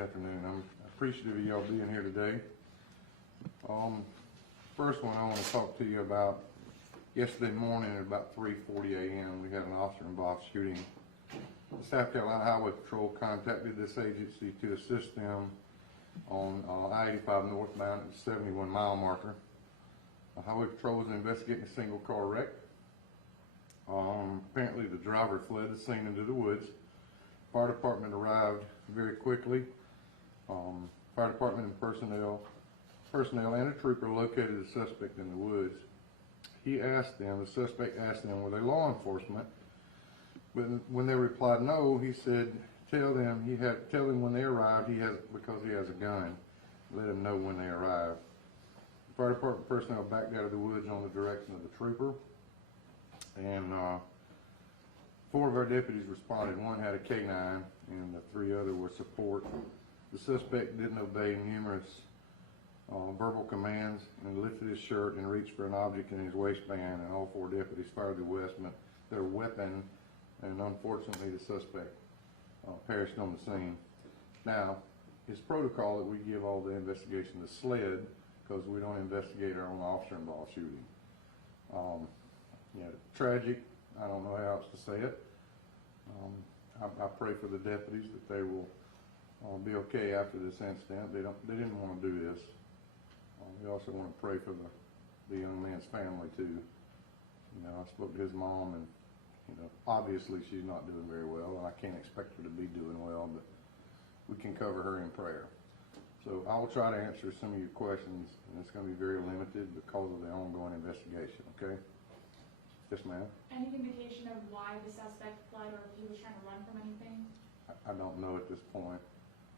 afternoon. I'm appreciative of y'all being here today. First one I want to talk to you about, yesterday morning at about 3:40 a.m. we had an officer-involved shooting. The South Carolina Highway Patrol contacted this agency to assist them on I-85 northbound at the 71-mile marker. The Highway Patrol was investigating a single car wreck. Apparently the driver fled the scene into the woods. Fire department arrived very quickly. Fire department and personnel and a trooper located the suspect in the woods. The suspect asked them, were they law enforcement? When they replied no, he said, tell them when they arrived because he has a gun. Let him know when they arrived. Fire department personnel backed out of the woods on the direction of the trooper, and 4 of our deputies responded. 1 had a K9 and the 3 other were support. The suspect didn't obey numerous verbal commands and lifted his shirt and reached for an object in his waistband, and all 4 deputies fired their weapon, and unfortunately the suspect perished on the scene. Now, it's protocol that we give all the investigation to SLED because we don't investigate our own officer-involved shooting. Tragic. I don't know how else to say it. I pray for the deputies that they will be okay after this incident. They didn't want to do this. We also want to pray for the young man's family too. I spoke to his mom, and obviously she's not doing very well, and I can't expect her to be doing well, but we can cover her in prayer. So I will try to answer some of your questions, and it's going to be very limited because of the ongoing investigation. Okay? Yes, ma'am. Any indication of why the suspect fled, or if he was trying to run from anything? I don't know at this point.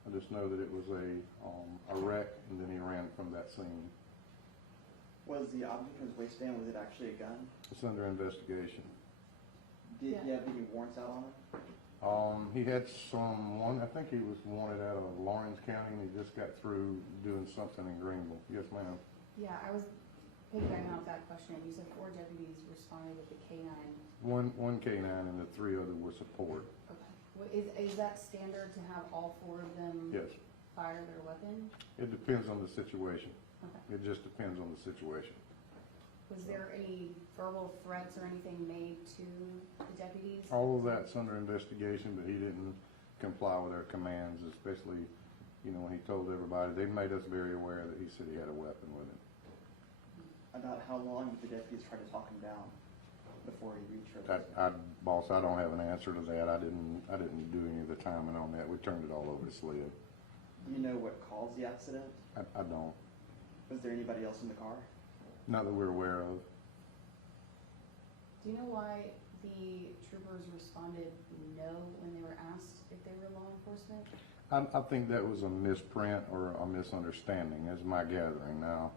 I just know that it was a wreck, and then he ran from that scene. Was the object in his waistband, was it actually a gun? It's under investigation. Did he have any warrants out on it? He had I think he was wanted out of Lawrence County, and he just got through doing something in Greenville. Yes, ma'am. Yeah, I was piggybacking off that question. You said 4 deputies responded with the K9. One K9 and the 3 other were support. Okay. Well, is that standard to have all 4 of them Yes. fire their weapon? It depends on the situation. Okay. It just depends on the situation. Was there any verbal threats or anything made to the deputies? All of that's under investigation, but he didn't comply with our commands, especially, when he told everybody. They made us very aware that he said he had a weapon with him. About how long did the deputies try to talk him down before he reached her? Boss, I don't have an answer to that. I didn't do any of the timing on that. We turned it all over to SLED. Do you know what caused the accident? I don't. Was there anybody else in the car? Not that we're aware of. Do you know why the troopers responded no when they were asked if they were law enforcement? I think that was a misprint or a misunderstanding, is my gathering now.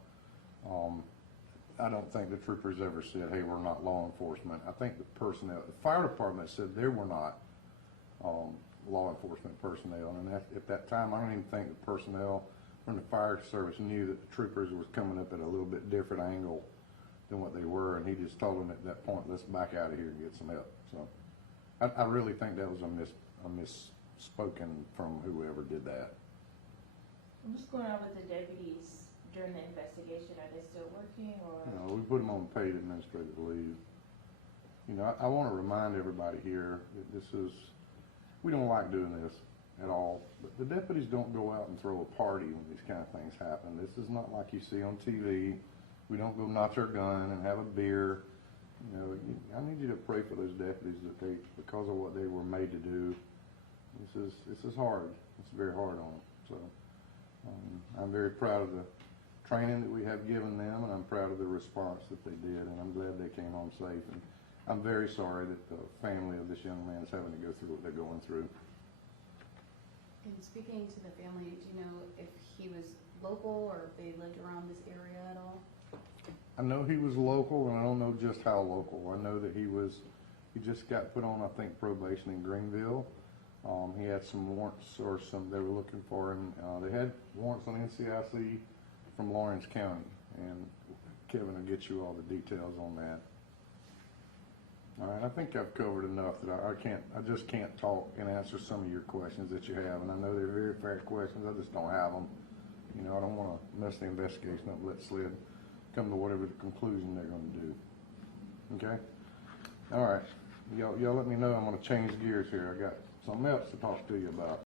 I don't think the troopers ever said, hey, we're not law enforcement. I think the fire department said they were not law enforcement personnel, and at that time I don't even think the personnel from the fire service knew that the troopers was coming up at a little bit different angle than what they were, and he just told them at that point, let's back out of here and get some help. So I really think that was a misspoken from whoever did that. What's going on with the deputies during the investigation? Are they still working, or? We put them on paid administrative leave. I want to remind everybody here that we don't like doing this at all, but the deputies don't go out and throw a party when these kind of things happen. This is not like you see on TV. We don't go notch our gun and have a beer. I need you to pray for those deputies that because of what they were made to do, this is hard. It's very hard on them. So I'm very proud of the training that we have given them, and I'm proud of the response that they did, and I'm glad they came home safe. And I'm very sorry that the family of this young man is having to go through what they're going through. And speaking to the family, do you know if he was local or if they lived around this area at all? I know he was local, and I don't know just how local. I know that he just got put on, I think, probation in Greenville. He had some warrants, they were looking for him. They had warrants on NCIC from Lawrence County, and Kevin will get you all the details on that. All right, I think I've covered enough that I just can't talk and answer some of your questions that you have, and I know they're very fair questions, I just don't have them. You know, I don't wanna mess the investigation up, let SLED come to whatever the conclusion they're gonna do. Okay? All right, y'all let me know, I'm gonna change gears here, I got something else to talk to you about.